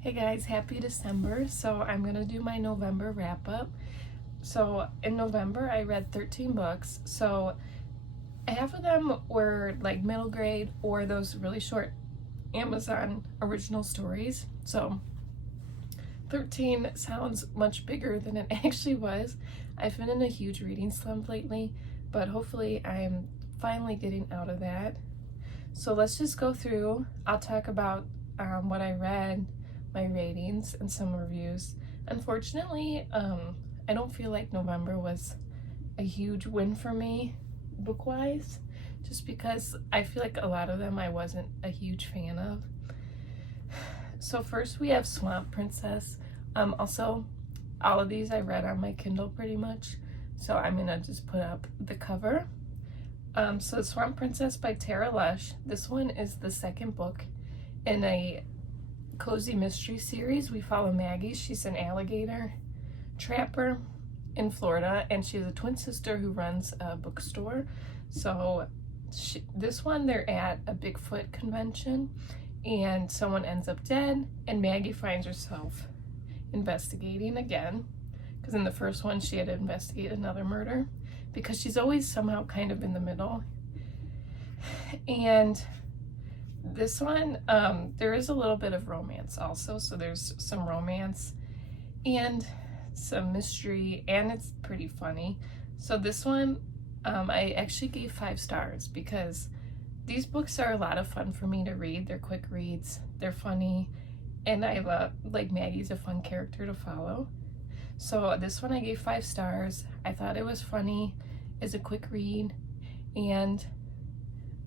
Hey guys, happy December. So I'm going to do my November wrap up. So in November, I read 13 books. So half of them were like middle grade or those really short Amazon original stories. So 13 sounds much bigger than it actually was. I've been in a huge reading slump lately, but hopefully I'm finally getting out of that. So let's just go through. I'll talk about what I read, my ratings, and some reviews. Unfortunately, I don't feel like November was a huge win for me book-wise, just because I feel like a lot of them I wasn't a huge fan of. So first we have Swamp Princess. Also, all of these I read on my Kindle pretty much, so I'm gonna just put up the cover. So Swamp Princess by Tara Lush. This one is the second book in a cozy mystery series. We follow Maggie. She's an alligator trapper in Florida, and she has a twin sister who runs a bookstore. So this one, they're at a Bigfoot convention, and someone ends up dead, and Maggie finds herself investigating again, because in the first one she had to investigate another murder, because she's always somehow kind of in the middle. And this one, there is a little bit of romance also, so there's some romance and some mystery, and it's pretty funny. So this one, I actually gave 5 stars because these books are a lot of fun for me to read. They're quick reads, they're funny, and I love, like, Maggie's a fun character to follow. So this one I gave 5 stars. I thought it was funny, it's a quick read, and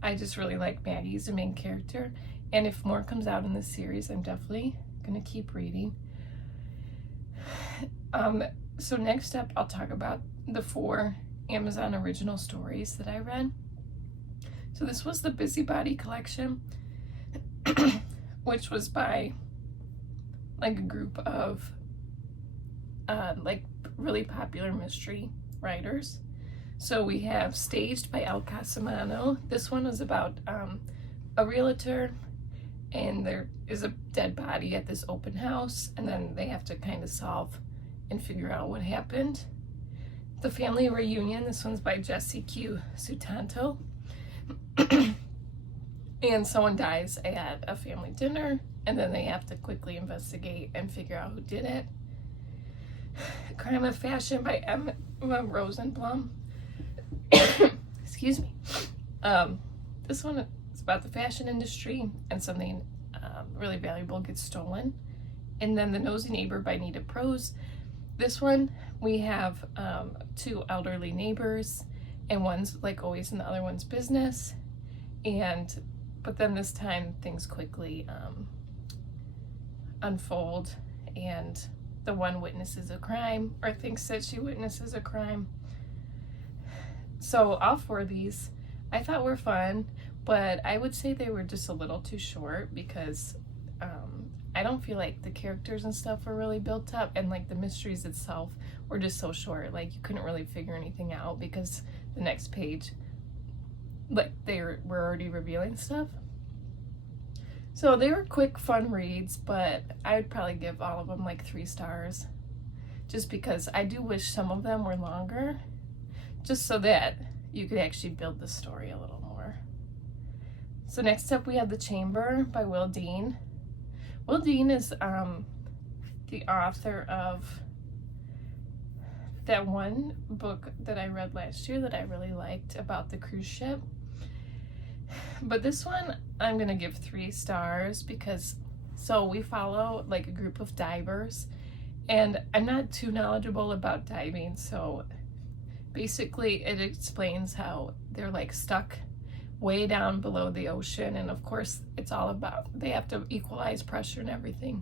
I just really like Maggie as the main character. And if more comes out in this series, I'm definitely gonna keep reading. So next up, I'll talk about the 4 Amazon original stories that I read. So this was the Busybody collection, which was by like a group of like really popular mystery writers. So we have Staged by El Casamano. This one was about a realtor, and there is a dead body at this open house, and then they have to kind of solve and figure out what happened. The Family Reunion. This one's by Jesse Q. Sutanto. And someone dies at a family dinner, and then they have to quickly investigate and figure out who did it. Crime of Fashion by Emma Rosenblum. Excuse me. This one is about the fashion industry, and something really valuable gets stolen. And then The Nosy Neighbor by Nita Prose. This one, we have 2 elderly neighbors, and one's like always in the other one's business, but then this time things quickly unfold, and the one witnesses a crime, or thinks that she witnesses a crime. So all 4 of these I thought were fun, but I would say they were just a little too short, because I don't feel like the characters and stuff were really built up, and like the mysteries itself were just so short. Like, you couldn't really figure anything out, because the next page, like, they were already revealing stuff. So they were quick, fun reads, but I would probably give all of them like 3 stars, just because I do wish some of them were longer, just so that you could actually build the story a little more. So next up we have The Chamber by Will Dean. Will Dean is the author of that one book that I read last year that I really liked about the cruise ship. But this one I'm gonna give 3 stars because, so we follow like a group of divers, and I'm not too knowledgeable about diving, so basically it explains how they're like stuck way down below the ocean, and of course it's all about, they have to equalize pressure and everything.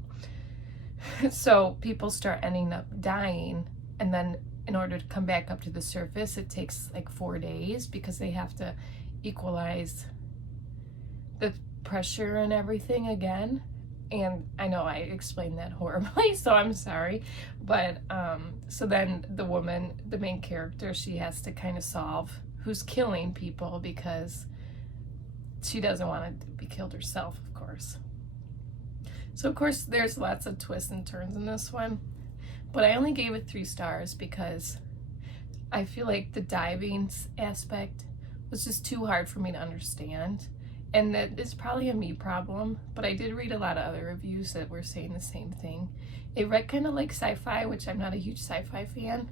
So people start ending up dying, and then in order to come back up to the surface it takes like 4 days, because they have to equalize the pressure and everything again. And I know I explained that horribly, so I'm sorry, but so then the woman, the main character, she has to kind of solve who's killing people, because she doesn't want to be killed herself, of course. So of course there's lots of twists and turns in this one, but I only gave it 3 stars because I feel like the diving aspect was just too hard for me to understand. And that is probably a me problem, but I did read a lot of other reviews that were saying the same thing. It read kind of like sci-fi, which I'm not a huge sci-fi fan,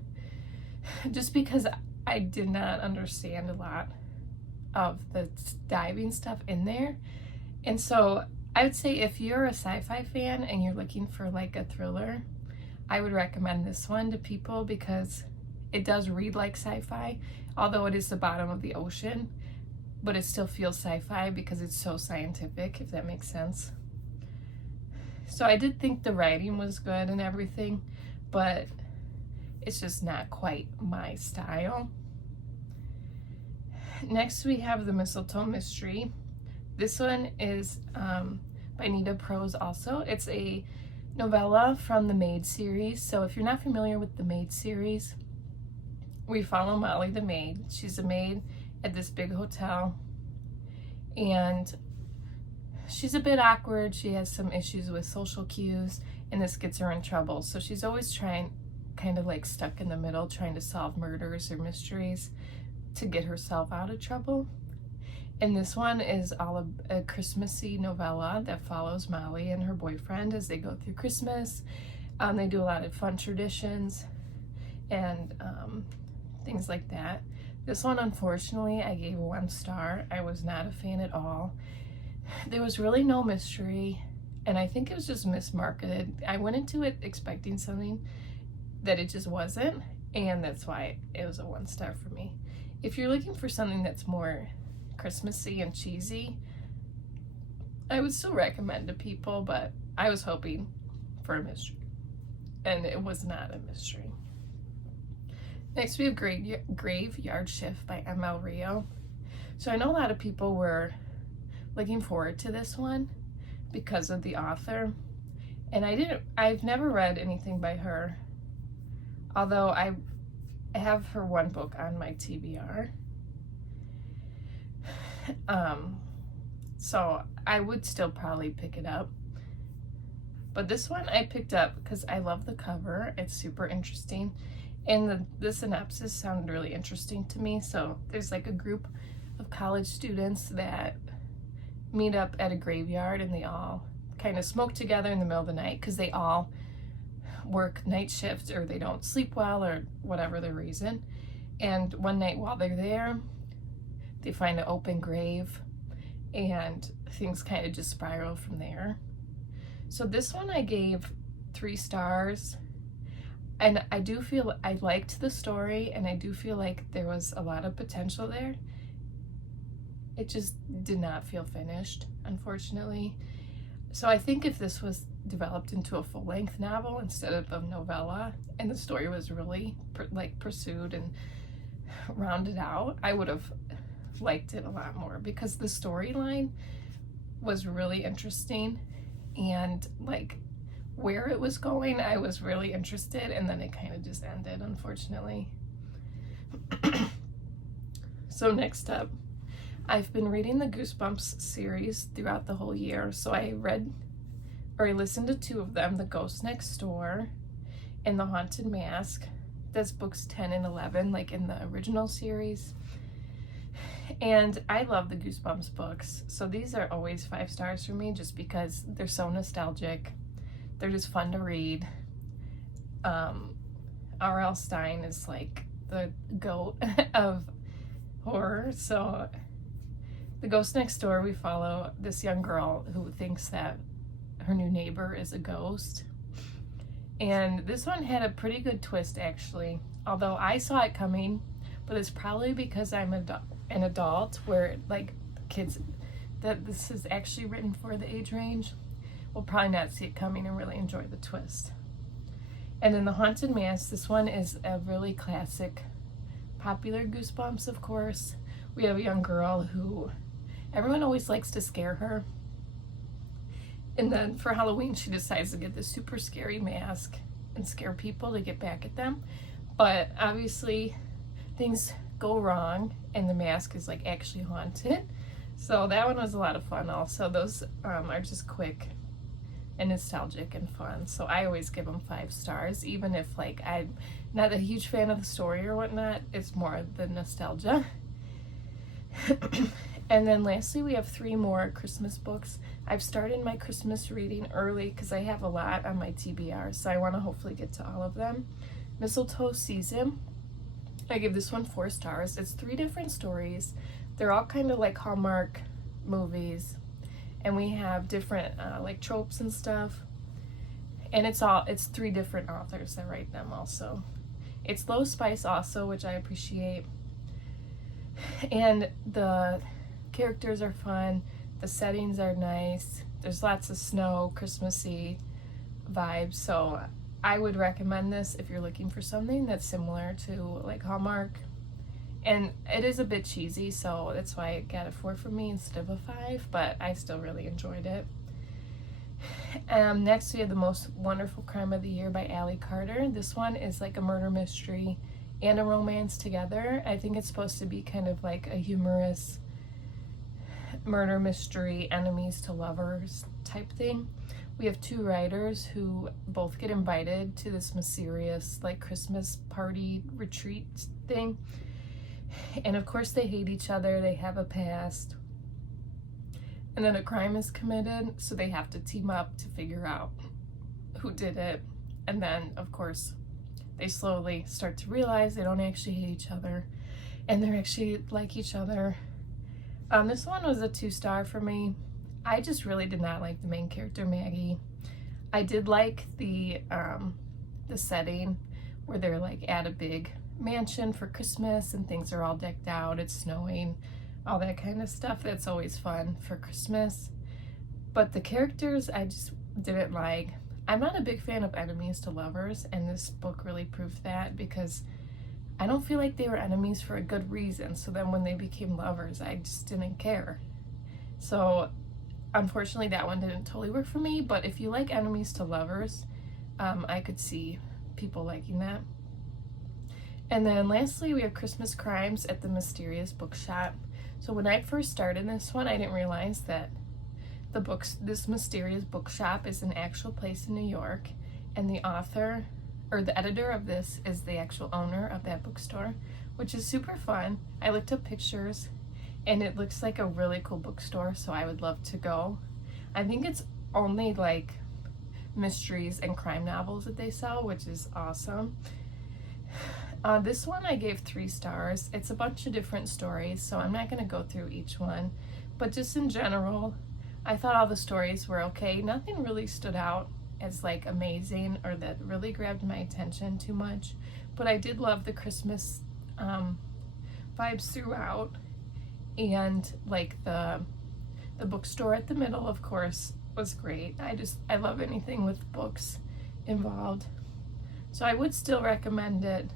just because I did not understand a lot of the diving stuff in there. And so I would say if you're a sci-fi fan and you're looking for like a thriller, I would recommend this one to people because it does read like sci-fi, although it is the bottom of the ocean, but it still feels sci-fi because it's so scientific, if that makes sense. So I did think the writing was good and everything, but it's just not quite my style. Next we have The Mistletoe Mystery. This one is by Nita Prose also. It's a novella from the Maid series. So if you're not familiar with the Maid series, we follow Molly the maid. She's a maid at this big hotel, and she's a bit awkward. She has some issues with social cues, and this gets her in trouble. So she's always trying, kind of like stuck in the middle, trying to solve murders or mysteries to get herself out of trouble. And this one is all a Christmassy novella that follows Molly and her boyfriend as they go through Christmas. They do a lot of fun traditions and things like that. This one, unfortunately, I gave 1 star. I was not a fan at all. There was really no mystery, and I think it was just mismarketed. I went into it expecting something that it just wasn't, and that's why it was a 1 star for me. If you're looking for something that's more Christmassy and cheesy, I would still recommend to people, but I was hoping for a mystery, and it was not a mystery. Next we have Graveyard Shift by M.L. Rio. So I know a lot of people were looking forward to this one because of the author, and I've never read anything by her, although I have her one book on my TBR. So I would still probably pick it up. But this one I picked up because I love the cover. It's super interesting. And the synopsis sounded really interesting to me. So there's like a group of college students that meet up at a graveyard, and they all kind of smoke together in the middle of the night because they all work night shifts or they don't sleep well or whatever the reason. And one night while they're there, they find an open grave, and things kind of just spiral from there. So this one I gave 3 stars, and I do feel I liked the story, and I do feel like there was a lot of potential there. It just did not feel finished, unfortunately. So I think if this was developed into a full-length novel instead of a novella, and the story was really pursued and rounded out, I would have liked it a lot more, because the storyline was really interesting, and like where it was going, I was really interested, and then it kind of just ended, unfortunately. So next up, I've been reading the Goosebumps series throughout the whole year. So I listened to 2 of them, The Ghost Next Door and The Haunted Mask. That's books 10 and 11, like in the original series. And I love the Goosebumps books. So these are always 5 stars for me, just because they're so nostalgic. They're just fun to read. R.L. Stine is like the GOAT of horror. So The Ghost Next Door, we follow this young girl who thinks that her new neighbor is a ghost. And this one had a pretty good twist, actually. Although I saw it coming, but it's probably because I'm an adult, where like kids that this is actually written for the age range will probably not see it coming and really enjoy the twist. And then The Haunted Mask, this one is a really classic, popular Goosebumps, of course. We have a young girl who everyone always likes to scare her. And then for Halloween, she decides to get this super scary mask and scare people to get back at them. But obviously, things go wrong, and the mask is like actually haunted. So that one was a lot of fun also. Those are just quick and nostalgic and fun. So I always give them 5 stars, even if like I'm not a huge fan of the story or whatnot. It's more the nostalgia. And then lastly, we have 3 more Christmas books. I've started my Christmas reading early because I have a lot on my TBR, so I want to hopefully get to all of them. Mistletoe Season, I give this one 4 stars. It's 3 different stories. They're all kind of like Hallmark movies, and we have different like tropes and stuff. And it's 3 different authors that write them also. It's low spice also, which I appreciate. And the characters are fun. The settings are nice. There's lots of snow, Christmassy vibes. So I would recommend this if you're looking for something that's similar to like Hallmark. And it is a bit cheesy, so that's why it got a 4 from me instead of a 5, but I still really enjoyed it. Next we have The Most Wonderful Crime of the Year by Ally Carter. This one is like a murder mystery and a romance together. I think it's supposed to be kind of like a humorous murder mystery, enemies to lovers type thing. We have 2 writers who both get invited to this mysterious like Christmas party retreat thing. And of course they hate each other, they have a past. And then a crime is committed, so they have to team up to figure out who did it. And then of course they slowly start to realize they don't actually hate each other and they're actually like each other. This one was a 2-star for me. I just really did not like the main character, Maggie. I did like the setting where they're like at a big mansion for Christmas and things are all decked out, it's snowing, all that kind of stuff. That's always fun for Christmas. But the characters I just didn't like. I'm not a big fan of enemies to lovers, and this book really proved that, because I don't feel like they were enemies for a good reason. So then when they became lovers, I just didn't care. So unfortunately that one didn't totally work for me, but if you like enemies to lovers, I could see people liking that. And then lastly, we have Christmas Crimes at the Mysterious Bookshop. So when I first started this one, I didn't realize that this Mysterious Bookshop is an actual place in New York, and the author or the editor of this is the actual owner of that bookstore, which is super fun. I looked up pictures and it looks like a really cool bookstore, so I would love to go. I think it's only like mysteries and crime novels that they sell, which is awesome. This one I gave 3 stars. It's a bunch of different stories, so I'm not going to go through each one, but just in general, I thought all the stories were okay. Nothing really stood out as like amazing or that really grabbed my attention too much, but I did love the Christmas vibes throughout, and like the bookstore at the middle, of course, was great. I love anything with books involved, so I would still recommend it,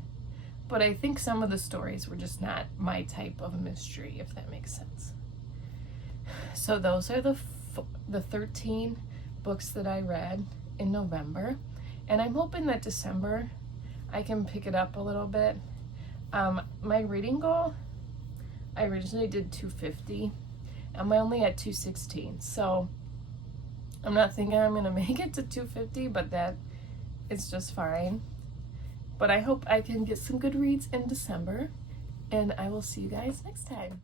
but I think some of the stories were just not my type of mystery, if that makes sense. So those are the 13 books that I read in November, and I'm hoping that December I can pick it up a little bit. My reading goal, I originally did 250. I'm only at 216, so I'm not thinking I'm gonna make it to 250, but that is just fine. But I hope I can get some good reads in December, and I will see you guys next time.